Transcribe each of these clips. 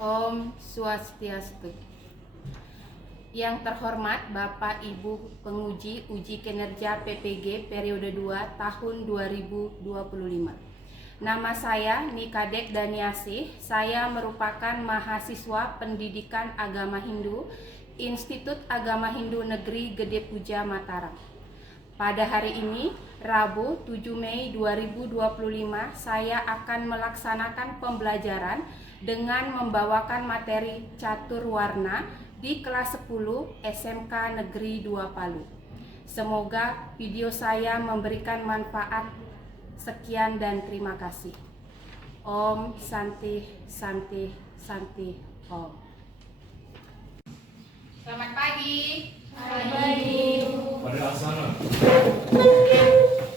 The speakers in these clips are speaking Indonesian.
Om Swastiastu. Yang terhormat Bapak Ibu penguji uji kinerja PPG periode 2 tahun 2025. Nama saya Nikadek Daniasih. Saya merupakan mahasiswa Pendidikan Agama Hindu Institut Agama Hindu Negeri Gede Puja Mataram. Pada hari ini, Rabu 7 Mei 2025, saya akan melaksanakan pembelajaran dengan membawakan materi catur warna di kelas 10 SMK Negeri 2 Palu. Semoga video saya memberikan manfaat. Sekian dan terima kasih. Om Santi Santi Santi Om. Selamat pagi. Pagi. Pada asana.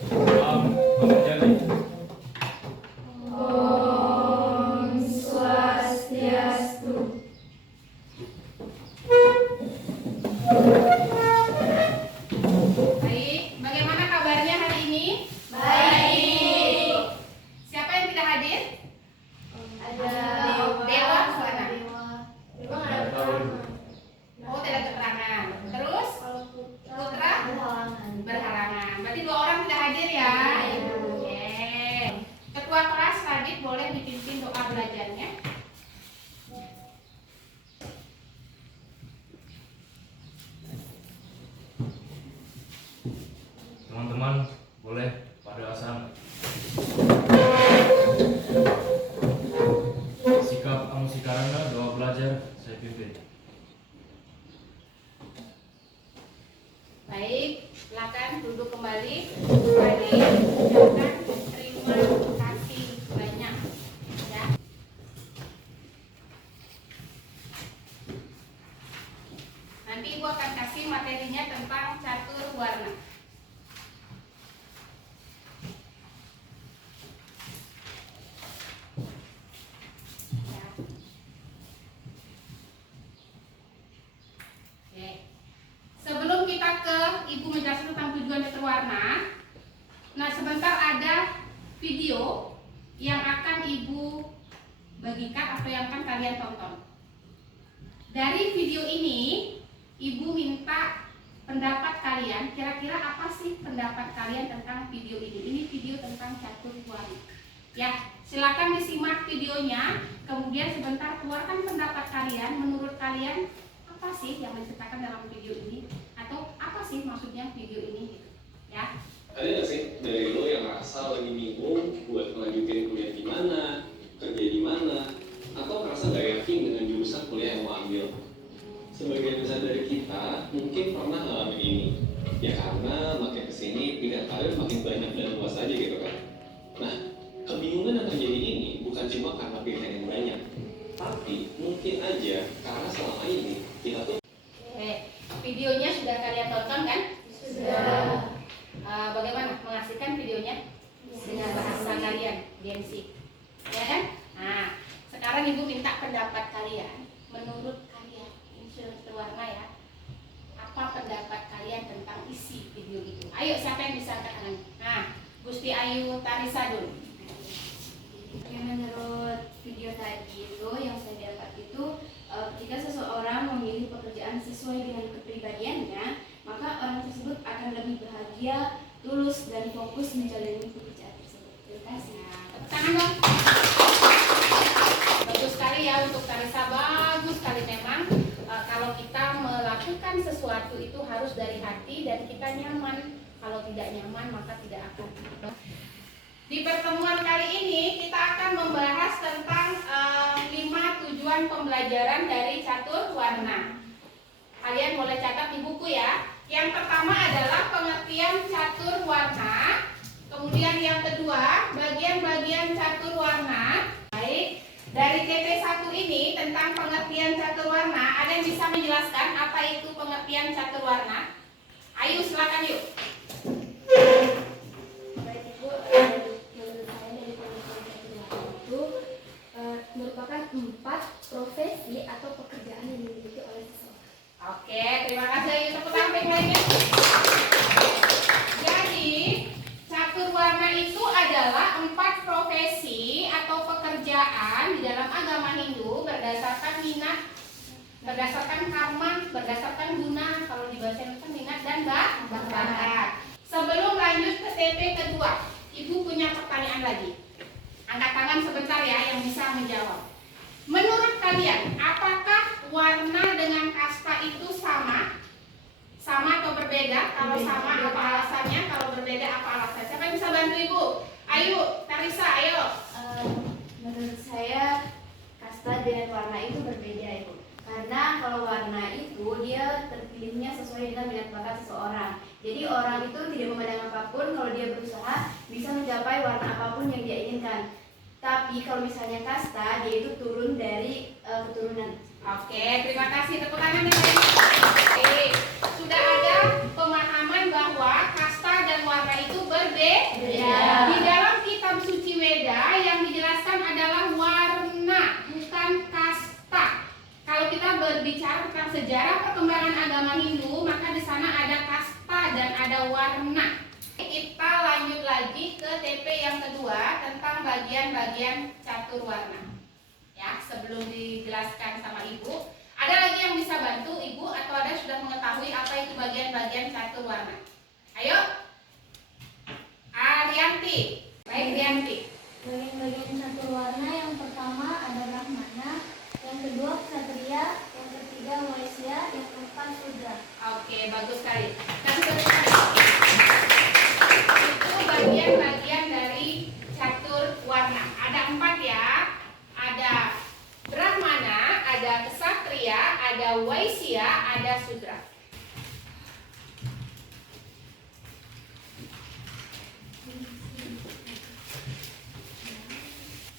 Salam menjadi. Om Swastiastu. Baik, bagaimana kabarnya hari ini? Baik. Siapa yang tidak hadir? Ada Dewa mana? Dewa ada keterangan. Oh, tidak keterangan. Terus? Kalau Putra? berhalangan. Berhalangan. Berarti 2 orang tidak hadir ya? Iya. Oke. Ketua kelas Radit boleh dipimpin doa belajarnya. Teman-teman boleh pada asana. Sikap amusikarana doa belajar saya pimpin. Baik, silakan duduk kembali. Adik, ucapkan terima kasih banyak. Ya. Nanti Ibu akan kasih materinya tentang catur warna. Ya. Oke. Sebelum kita ke Ibu menjelaskan tentang tujuan catur warna, nah sebentar ada video yang akan Ibu bagikan atau yang akan kalian tonton. Dari video ini, Ibu minta pendapat kalian, kira-kira apa sih pendapat kalian tentang video ini? Ini video tentang catur warna. Ya, silakan disimak videonya, kemudian sebentar keluarkan pendapat kalian. Menurut kalian apa sih yang diceritakan dalam video ini? Atau apa sih maksudnya video ini? Ya. Ada nggak sih dari lo yang ngerasa lagi bingung buat melanjutin kuliah di mana, kerja di mana, atau ngerasa nggak yakin dengan jurusan kuliah yang mau ambil? Sebagian besar dari kita mungkin pernah ngalamin ini, ya karena makin kesini pilihan karir makin banyak dan luas aja gitu kan. Nah, kebingungan yang terjadi ini bukan cuma karena pilihan yang banyak, tapi mungkin aja karena selama ini kita tuh Videonya sudah kalian tonton kan? Sudah. Bagaimana mengasihkan videonya dengan bahasa kalian, Gensi, ya kan? Nah, sekarang Ibu minta pendapat kalian. Menurut kalian, ini sudah berwarna ya. Apa pendapat kalian tentang isi video itu? Ayo, siapa yang bisa angkat tangan? Nah, Gusti Ayu Tarisadun. Ya, menurut video tadi itu yang saya dapat itu jika seseorang memilih pekerjaan sesuai dengan kepribadiannya, maka orang tersebut akan lebih bahagia, tulus dan fokus menjalani pekerjaan tersebut. Terima kasih. Tepuk tangan dong. Bagus sekali ya untuk Tarisa, bagus sekali memang. Kalau kita melakukan sesuatu itu harus dari hati dan kita nyaman. Kalau tidak nyaman maka tidak akan. Di pertemuan kali ini kita akan membahas tentang 5 tujuan pembelajaran dari catur warna. Kalian boleh catat di buku ya. Yang pertama adalah pengertian catur warna. Kemudian yang kedua, bagian-bagian catur warna. Baik, dari TP1 ini tentang pengertian catur warna, ada yang bisa menjelaskan apa itu pengertian catur warna? Ayo silakan yuk. Baik Ibu, menurut saya dari penelitian itu merupakan 4 profesi atau pekerjaan yang dimiliki oleh seseorang. Oke, terima kasih. Ayo tepuk tangan yang lainnya. Jadi, catur warna itu adalah 4 profesi atau berdasarkan karma, berdasarkan guna, kalau di bahasa Indonesia minat dan bakat. Sebelum lanjut ke TP kedua, Ibu punya pertanyaan lagi. Angkat tangan sebentar ya yang bisa menjawab. Menurut kalian, apakah warna dengan kasta itu sama? Sama atau berbeda? Kalau sama apa alasannya? Kalau berbeda apa alasannya? Siapa yang bisa bantu Ibu? Ayo, Tarisa, ayo. Menurut saya kasta dengan warna itu berbeda, Ibu. Karena kalau warna itu dia terpilihnya sesuai dengan minat bakat seseorang. Jadi orang itu tidak memandang apapun, kalau dia berusaha bisa mencapai warna apapun yang dia inginkan. Tapi kalau misalnya kasta, dia itu turun dari keturunan. Oke, terima kasih. Tepuk tangan yang lain. Oke, sudah ada pemahaman bahwa kasta dan warna itu berbeda. Di dalam kitab suci Weda yang dijelaskan adalah warna, bukan kasta. Kalau kita berbicara tentang sejarah perkembangan agama Hindu, maka di sana ada kasta dan ada warna. Kita lanjut lagi ke TP yang kedua tentang bagian-bagian catur warna. Ya, sebelum dijelaskan sama Ibu, ada lagi yang bisa bantu Ibu atau ada sudah mengetahui apa itu bagian-bagian catur warna? Ayo, Arianti. Baik, Rianti. Bagian-bagian catur warna yang pertama ada Brahmana, yang kedua Ksatria, yang ketiga Waisya, yang keempat Sudra. Oke, bagus sekali. Kasih tepuk tangan. Itu bagian-bagian dari catur warna. Ada 4 ya. Ada Brahmana, ada Ksatria, ada Waisya, ada Sudra.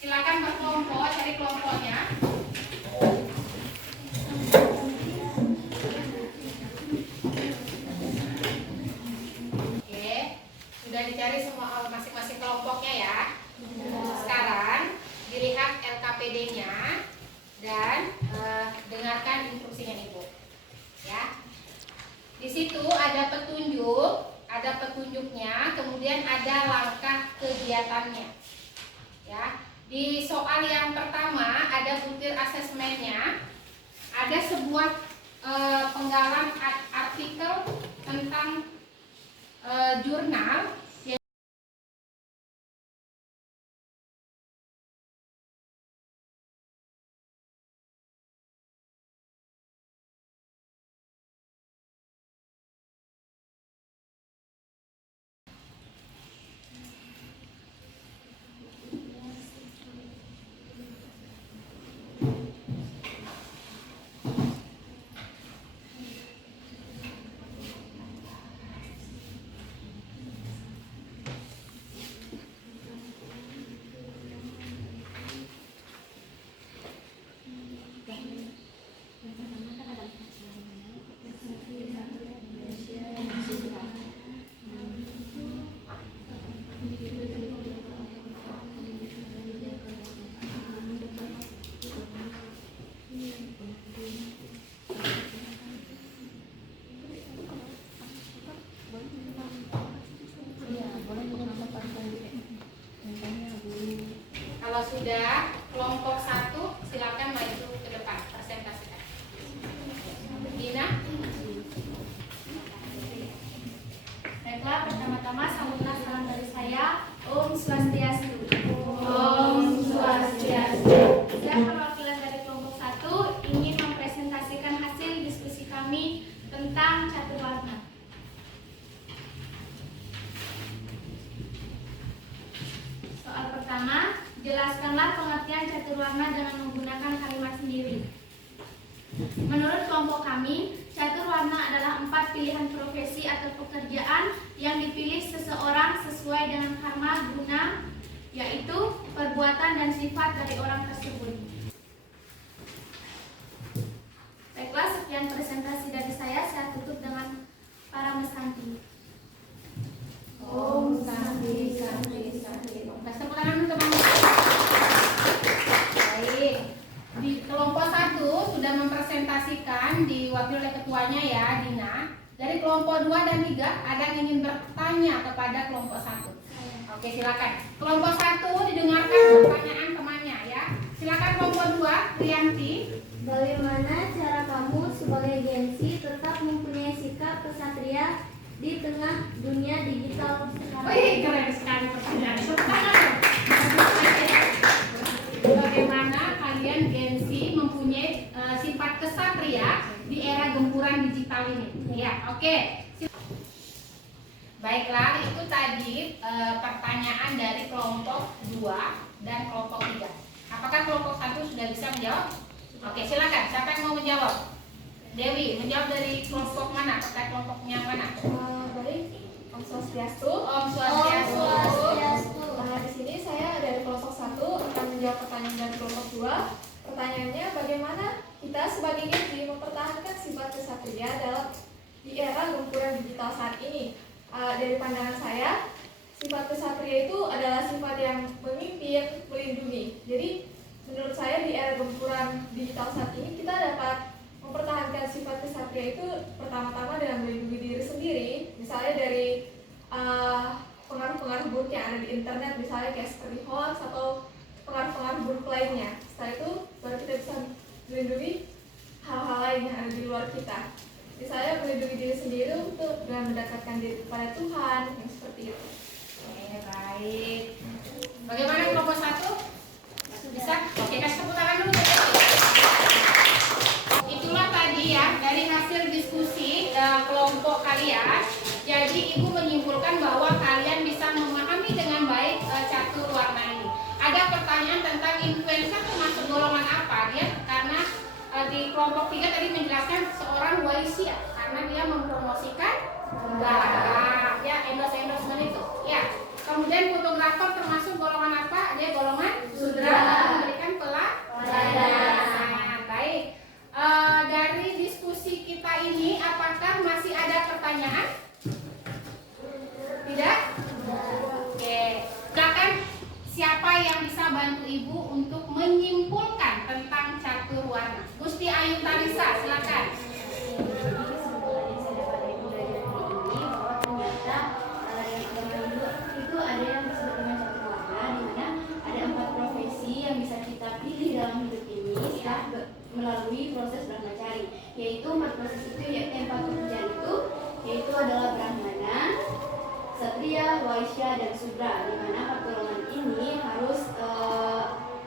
Silakan berkelompok, cari kelompoknya. Oke, sudah dicari semua masing-masing kelompoknya ya. Sekarang dilihat LKPD-nya dan dengarkan instruksinya Ibu. Ya. Di situ ada petunjuknya, kemudian ada langkah kegiatannya. Ya. Di soal yang pertama ada butir asesmennya, ada sebuah penggalan artikel tentang jurnal. Kalau sudah kelompok 1 silakan maju ke depan presentasikan. Dina. Baiklah, pertama-tama sambutlah salam dari saya. Om Swastiastu. Om Swastiastu. Saya perwakilan dari kelompok 1 ingin mempresentasikan hasil diskusi kami tentang catur warna. Soal pertama, jelaskanlah pengertian catur warna dengan menggunakan kalimat sendiri. Menurut kelompok kami, catur warna adalah 4 pilihan profesi atau pekerjaan yang dipilih seseorang sesuai dengan karma guna, yaitu perbuatan dan sifat dari orang tersebut. Baiklah, sekian presentasi dari saya tutup dengan para mesanti. Om Santi Santi Santi. Kasih tepuk tangan teman-teman. Baik. Di kelompok 1 sudah mempresentasikan diwakili oleh ketuanya ya, Dina. Dari kelompok 2 dan 3 ada yang ingin bertanya kepada kelompok 1. Oke, silakan. Kelompok 1 didengarkan pertanyaan temannya ya. Silakan kelompok 2, Rianti. Bagaimana cara kamu sebagai Gensi tetap mempunyai sikap kesatria di tengah dunia digital sekarang? Wih, keren sekali pertanyaan. Bagaimana kalian Gensi mempunyai sifat kesatria di era gempuran digital ini? Ya, oke. Baiklah, itu tadi pertanyaan dari kelompok 2 dan kelompok 3. Apakah kelompok 1 sudah bisa menjawab? Oke, silakan. Siapa yang mau menjawab? Dewi, menjawab dari kelompok mana? Terkait kelompoknya mana? Baik, Om Swastiastu. Om Swastiastu. Di sini saya dari kelompok 1 akan menjawab pertanyaan dari kelompok 2. Pertanyaannya, bagaimana kita sebagai Gensi mempertahankan sifat kesatria di era gempuran digital saat ini? Dari pandangan saya, sifat kesatria itu adalah sifat yang memimpin, melindungi. Jadi menurut saya di era gempuran digital saat ini kita dapat mempertahankan sifat kesatria itu pertama-tama dengan melindungi diri sendiri. Misalnya dari pengaruh-pengaruh buruk yang ada di internet, misalnya kayak seperti hoax atau pengaruh-pengaruh buruk lainnya. Setelah itu baru kita bisa melindungi hal-hal lain yang ada di luar kita. Misalnya melindungi diri sendiri untuk dengan mendekatkan diri kepada Tuhan, yang seperti itu. Oke, baik. Bagaimana kelompok 1? Bisa? Oke, kasih tepuk tangan dulu. Itulah tadi ya dari hasil diskusi kelompok kalian. Jadi ibu menyimpulkan bahwa kalian bisa memahami dengan baik catur warna ini. Ada pertanyaan tentang influencer termasuk golongan apa dia? Karena di kelompok 3 tadi menjelaskan seorang waisia karena dia mempromosikan ya endorsement itu. Ya. Kemudian fotografer termasuk golongan apa? Dia golongan sudra memberikan pelajaran. Baik. Dari diskusi kita ini apakah masih ada pertanyaan? Tidak? Oke. Silakan siapa yang bisa bantu ibu untuk menyimpulkan tentang catur warna? Gusti Ayu Tarisa, silakan. Melalui proses brahmacari, yaitu 4 proses itu, yaitu 4 pekerjaan itu, yaitu adalah brahmana, satria, waisya, dan sudra, di mana 4 golongan ini harus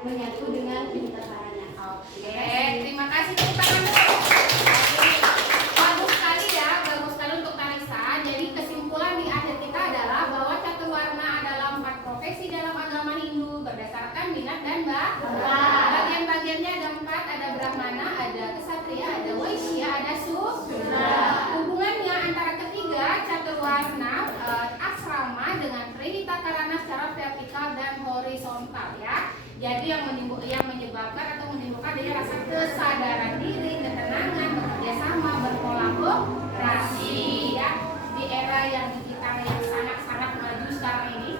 menyatu dengan kehidupan. Oke, terima kasih tepuk tangan dulu. Bagus sekali ya, bagus sekali untuk Tarisa. Jadi kesimpulan di akhir kita adalah bahwa catur warna adalah 4 profesi dalam agama Hindu berdasarkan minat dan bakat. Bagian-bagiannya ada 4, ada brahmana, ada kesatria, ada waisya, ada sudra. Hubungannya antara ketiga catur warna asrama dengan trihita karana secara vertikal dan horizontal ya. Jadi yang menyebabkan atau menimbulkan dari rasa kesadaran diri, ketenangan, bekerja sama, berkolaborasi ya. Di era yang digital yang sangat-sangat maju sekarang ini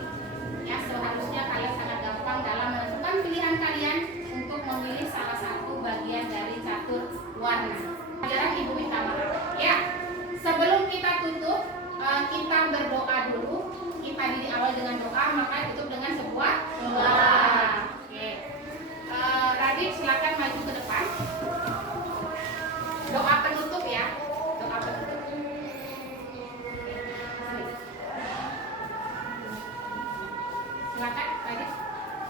ya, seharusnya kalian sangat gampang dalam menentukan pilihan kalian untuk memilih salah satu bagian dari catur warna. Pelajaran ibu minta maaf ya. Sebelum kita tutup, kita berdoa dulu. Kita diawali dengan doa, maka tutup dengan sebuah doa. Oke. Radit silakan maju ke depan. Doa penutup ya. Doa penutup. Silakan Radit.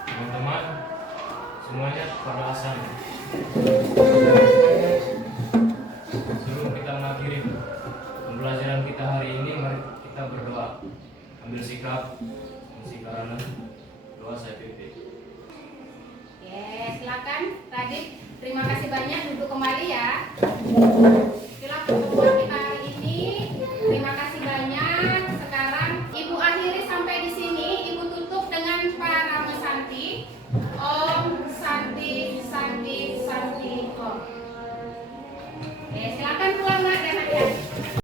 Teman-teman semuanya pada asal. Sebelum kita mengakhiri pembelajaran kita hari ini, mari kita berdoa. Ambil sikap, karena doa saya pimpin. Silakan Radit. Terima kasih banyak, duduk kembali ya. Silakan.